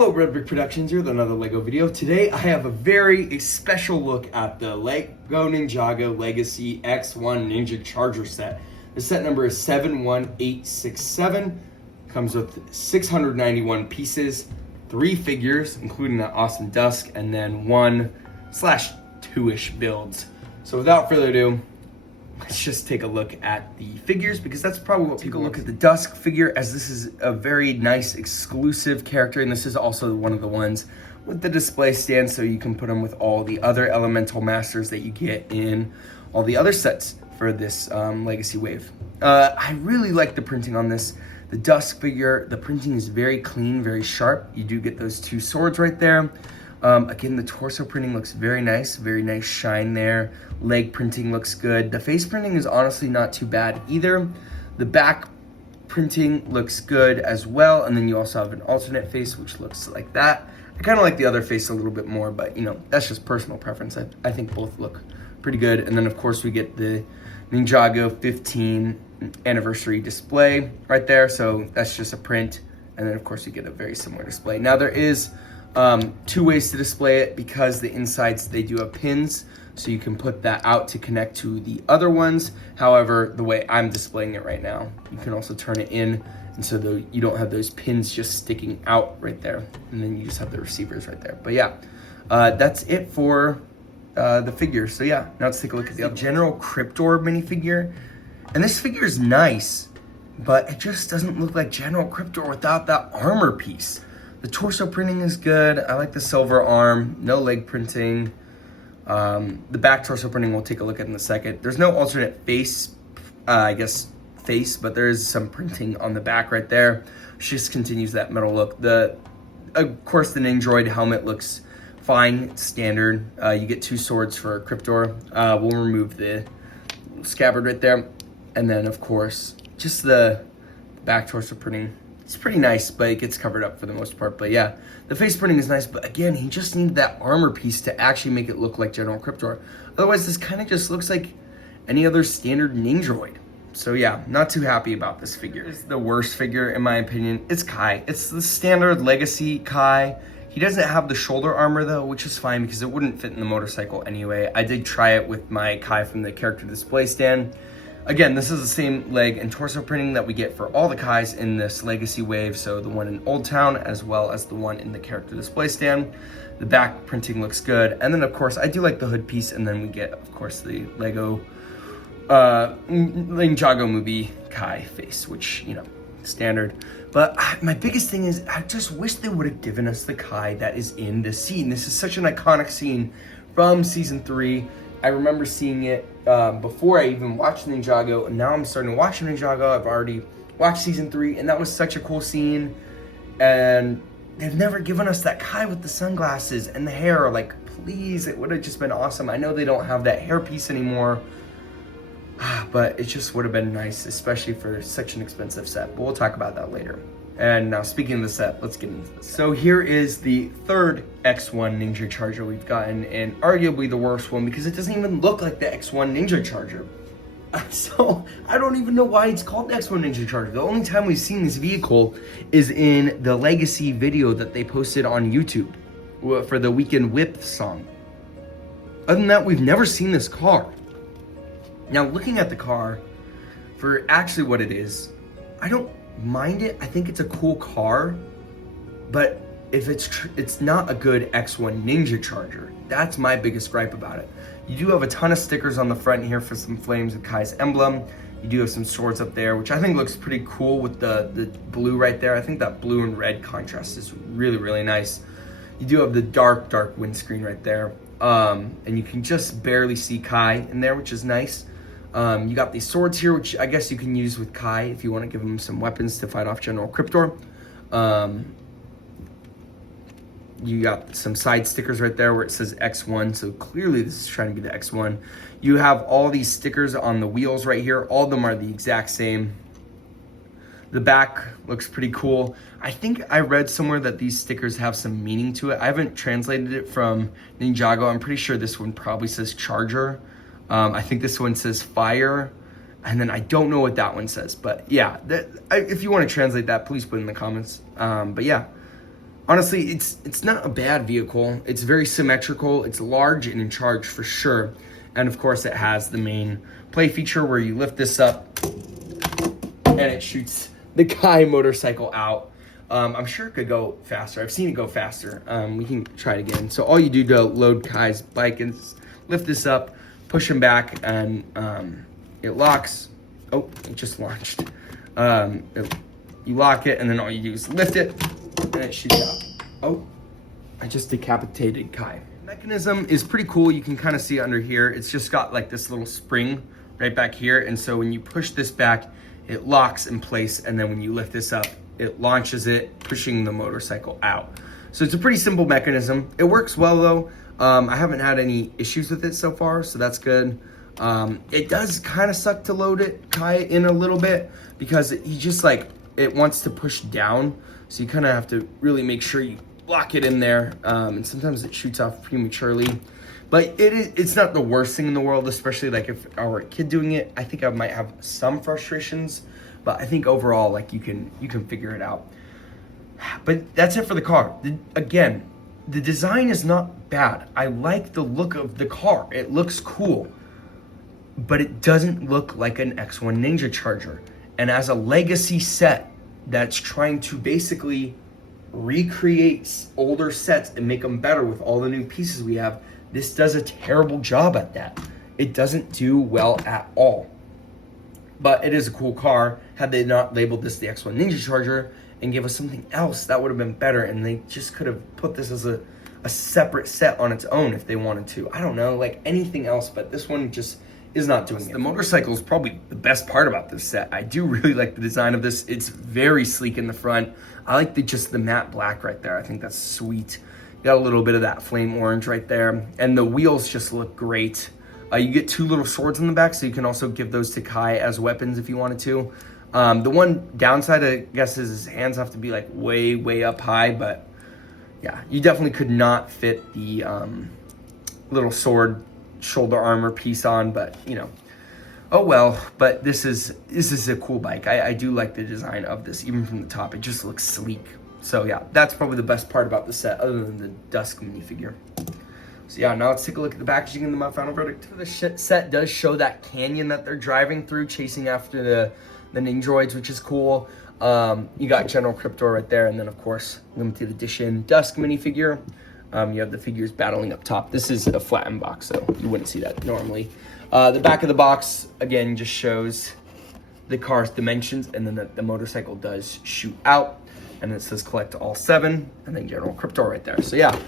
Hello, Red Brick Productions here with another LEGO video. Today I have a very special look at the LEGO Ninjago Legacy X-1 Ninja Charger set. The set number is 71867. Comes with 691 pieces, 3 figures, including that awesome Dusk, and then 1/2-ish builds. So without further ado, let's just take a look at the figures, because that's probably what people look at the Dusk figure, as this is a very nice exclusive character, and this is also one of the ones with the display stand, so you can put them with all the other elemental masters that you get in all the other sets for this legacy wave. I really like the printing on this. The Dusk figure, the printing is very clean, very sharp. You do get those 2 swords right there. Again, the torso printing looks very nice shine there. Leg printing looks good. The face printing is honestly not too bad either. The back printing looks good as well, and then you also have an alternate face which looks like that. I kind of like the other face a little bit more, but you know, that's just personal preference. I think both look pretty good. And then of course we get the Ninjago 15 anniversary display right there, so that's just a print, and then of course you get a very similar display. Now there is 2 ways to display it, because the insides, they do have pins, so you can put that out to connect to the other ones. However, the way I'm displaying it right now, you can also turn it in, and so you don't have those pins just sticking out right there, and then you just have the receivers right there. But yeah, that's it for the figure. So yeah, now let's take a look at the General Kryptor minifigure. And this figure is nice, but it just doesn't look like General Kryptor without that armor piece. The torso printing is good. I like the silver arm, no leg printing. The back torso printing we'll take a look at in a second. There's no alternate face, face, but there is some printing on the back right there. She just continues that metal look. Of course, the Ninjroid helmet looks fine, standard. You get 2 swords for Kryptor. We'll remove the scabbard right there. And then, of course, just the back torso printing. It's pretty nice, but it gets covered up for the most part. But yeah, the face printing is nice, but again, he just needed that armor piece to actually make it look like General Kryptor. Otherwise, this kind of just looks like any other standard Ninjroid. So yeah, not too happy about this figure. It's the worst figure, in my opinion. It's Kai. It's the standard Legacy Kai. He doesn't have the shoulder armor though, which is fine because it wouldn't fit in the motorcycle anyway. I did try it with my Kai from the character display stand. Again, this is the same leg and torso printing that we get for all the Kais in this Legacy wave, so the one in Old Town as well as the one in the character display stand. The back printing looks good, and then of course I do like the hood piece, and then we get of course the LEGO Ninjago movie Kai face, which, you know, standard. But my biggest thing is I just wish they would have given us the Kai that is in this scene. This is such an iconic scene from season 3. I remember seeing it before I even watched Ninjago, and now I'm starting to watch Ninjago. I've already watched season 3, and that was such a cool scene. And they've never given us that Kai with the sunglasses and the hair. Like, please, it would have just been awesome. I know they don't have that hair piece anymore, but it just would have been nice, especially for such an expensive set. But we'll talk about that later. And now, speaking of the set, let's get into this. So here is the 3rd X-1 Ninja Charger we've gotten, and arguably the worst one, because it doesn't even look like the X-1 Ninja Charger. So I don't even know why it's called the X-1 Ninja Charger. The only time we've seen this vehicle is in the Legacy video that they posted on YouTube for the Weekend Whip song. Other than that, we've never seen this car. Now, looking at the car, for actually what it is, I don't mind it. I think it's a cool car, but if it's not a good X-1 Ninja Charger. That's my biggest gripe about it. You do have a ton of stickers on the front here for some flames with Kai's emblem. You do have some swords up there, which I think looks pretty cool with the blue right there. I think that blue and red contrast is really nice. You do have the dark windscreen right there, and you can just barely see Kai in there, which is nice. You got these swords here, which I guess you can use with Kai if you want to give him some weapons to fight off General Kryptor. You got some side stickers right there where it says X1, so clearly this is trying to be the X1. You have all these stickers on the wheels right here. All of them are the exact same. The back looks pretty cool. I think I read somewhere that these stickers have some meaning to it. I haven't translated it from Ninjago. I'm pretty sure this one probably says Charger. I think this one says Fire. And then I don't know what that one says. But yeah, if you want to translate that, please put it in the comments. But yeah, honestly, it's not a bad vehicle. It's very symmetrical. It's large and in charge for sure. And of course, it has the main play feature where you lift this up and it shoots the Kai motorcycle out. I'm sure it could go faster. I've seen it go faster. We can try it again. So all you do to load Kai's bike is lift this up, push him back, and it locks. Oh, it just launched. You lock it, and then all you do is lift it, and it shoots out. Oh, I just decapitated Kai. Mechanism is pretty cool. You can kind of see under here. It's just got like this little spring right back here, and so when you push this back, it locks in place, and then when you lift this up, it launches it, pushing the motorcycle out. So it's a pretty simple mechanism. It works well though. I haven't had any issues with it so far, so that's good. It does kind of suck to load it Kai in a little bit because he just like, it wants to push down. So you kind of have to really make sure you lock it in there. And sometimes it shoots off prematurely, but it's not the worst thing in the world, especially like if I were a kid doing it. I think I might have some frustrations, but I think overall, like you can figure it out. But that's it for the car. Again, the design is not bad. I like the look of the car. It looks cool, but it doesn't look like an X-1 Ninja Charger. And as a legacy set that's trying to basically recreate older sets and make them better with all the new pieces we have, this does a terrible job at that. It doesn't do well at all. But it is a cool car. Had they not labeled this the X-1 Ninja Charger and gave us something else, that would have been better. And they just could have put this as a separate set on its own if they wanted to. I don't know, like anything else, but this one just is not doing it. The motorcycle is probably the best part about this set. I do really like the design of this. It's very sleek in the front. I like the matte black right there. I think that's sweet. Got a little bit of that flame orange right there. And the wheels just look great. You get two little swords in the back, so you can also give those to Kai as weapons if you wanted to. The one downside, I guess, is his hands have to be like way, way up high, but yeah, you definitely could not fit the little sword shoulder armor piece on, but you know, oh well. But this is a cool bike. I do like the design of this, even from the top. It just looks sleek. So yeah, that's probably the best part about the set, other than the Dusk minifigure. So yeah, now let's take a look at the packaging and my final verdict. The set does show that canyon that they're driving through, chasing after the Ninjroids, which is cool. You got General Kryptor right there, and then of course, limited edition Dusk minifigure. You have the figures battling up top. This is a flattened box, so you wouldn't see that normally. The back of the box, again, just shows the car's dimensions, and then the motorcycle does shoot out, and it says collect all 7, and then General Kryptor right there. So yeah,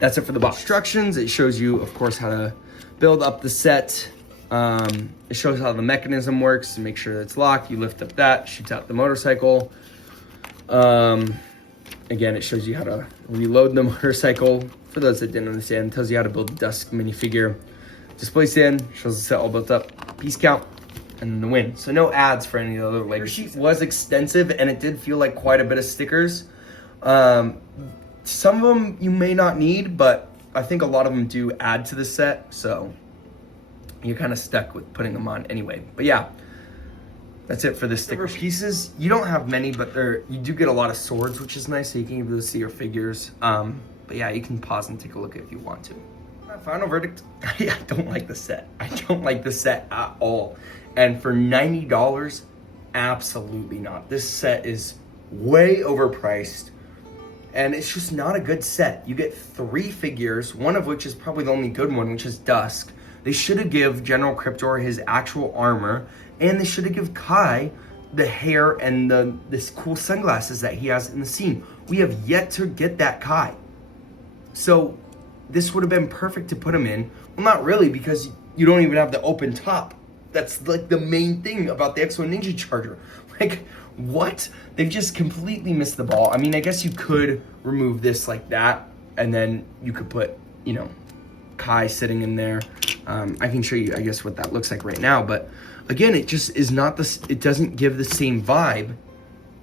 that's it for the box. Instructions, it shows you, of course, how to build up the set. It shows how the mechanism works to make sure that it's locked. You lift up that, shoots out the motorcycle. Again, it shows you how to reload the motorcycle. For those that didn't understand, it tells you how to build the Dusk minifigure. Display stand, shows the set all built up, piece count, and then the win. So no ads for any of the other LEGO sheets. It was extensive, and it did feel like quite a bit of stickers. Some of them you may not need, but I think a lot of them do add to the set, so you're kind of stuck with putting them on anyway. But yeah, that's it for the sticker pieces. You don't have many, but you do get a lot of swords, which is nice, so you can give those to your figures. But yeah, you can pause and take a look if you want to. My final verdict, I don't like the set. I don't like the set at all. And for $90, absolutely not. This set is way overpriced, and it's just not a good set. You get 3 figures, one of which is probably the only good one, which is Dusk. They should have given General Kryptor his actual armor, and they should have given Kai the hair and this cool sunglasses that he has in the scene. We have yet to get that Kai. So this would have been perfect to put him in. Well, not really, because you don't even have the open top. That's like the main thing about the X-1 Ninja Charger. Like, what? They've just completely missed the ball. I mean, I guess you could remove this like that, and then you could put, you know, Kai sitting in there. I can show you, I guess, what that looks like right now. But again, it just is not this. It doesn't give the same vibe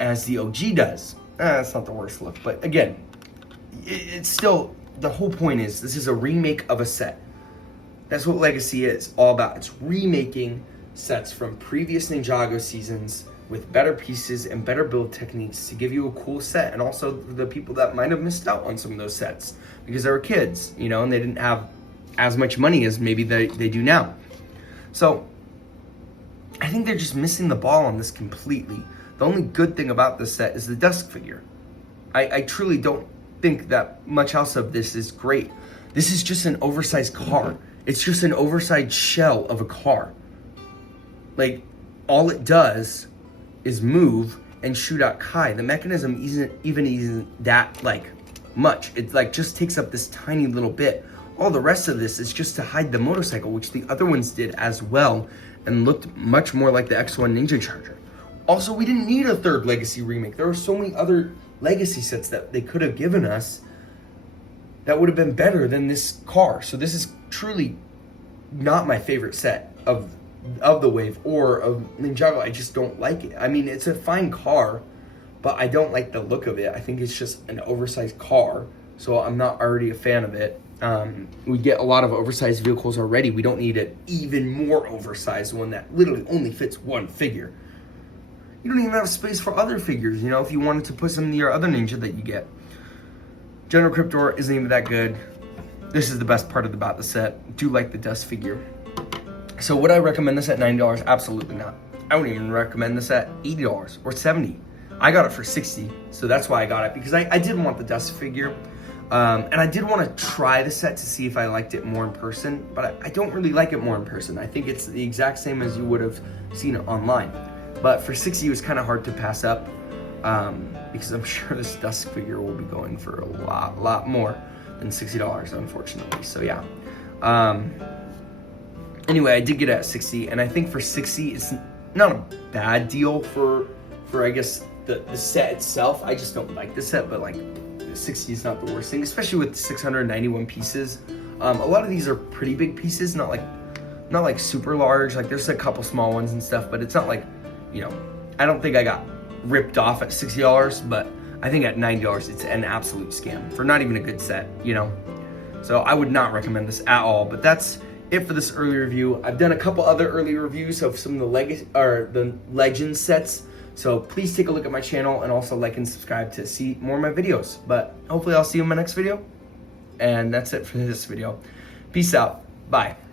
as the OG does. That's not the worst look, but again, it's still, the whole point is this is a remake of a set. That's what Legacy is all about. It's remaking sets from previous Ninjago seasons with better pieces and better build techniques to give you a cool set. And also the people that might have missed out on some of those sets because they were kids, you know, and they didn't have as much money as maybe they do now. So I think they're just missing the ball on this completely. The only good thing about this set is the Dusk figure. I truly don't think that much else of this is great. This is just an oversized car. It's just an oversized shell of a car. Like, all it does is move and shoot out Kai. The mechanism isn't that like much. It like just takes up this tiny little bit. All the rest of this is just to hide the motorcycle, which the other ones did as well, and looked much more like the X-1 Ninja Charger. Also, we didn't need a third Legacy remake. There were so many other Legacy sets that they could have given us that would have been better than this car. So this is truly not my favorite set of the wave or of Ninjago. I just don't like it. I mean, it's a fine car, but I don't like the look of it. I think it's just an oversized car, so I'm not already a fan of it. We get a lot of oversized vehicles already. We don't need an even more oversized one that literally only fits one figure. You don't even have space for other figures, you know, if you wanted to put some of your other Ninja that you get. General Kryptor isn't even that good. This is the best part about the set. Do like the Dusk figure. So would I recommend this at $90? Absolutely not. I wouldn't even recommend this at $80 or $70. I got it for $60, so that's why I got it, because I did want the Dusk figure. And I did want to try the set to see if I liked it more in person, but I don't really like it more in person. I think it's the exact same as you would have seen it online. But for $60, it was kind of hard to pass up, because I'm sure this Dusk figure will be going for a lot more than $60, unfortunately. So yeah. Anyway, I did get it at $60, and I think for $60, it's not a bad deal for I guess the set itself. I just don't like the set, but like 60 is not the worst thing, especially with 691 pieces. A lot of these are pretty big pieces, not like super large. Like there's a couple small ones and stuff, but it's not like, you know, I don't think I got ripped off at $60, but I think at $90 it's an absolute scam for not even a good set, you know. So I would not recommend this at all. But that's it for this early review. I've done a couple other early reviews of some of the Legend sets. So please take a look at my channel and also like and subscribe to see more of my videos. But hopefully I'll see you in my next video. And that's it for this video. Peace out. Bye.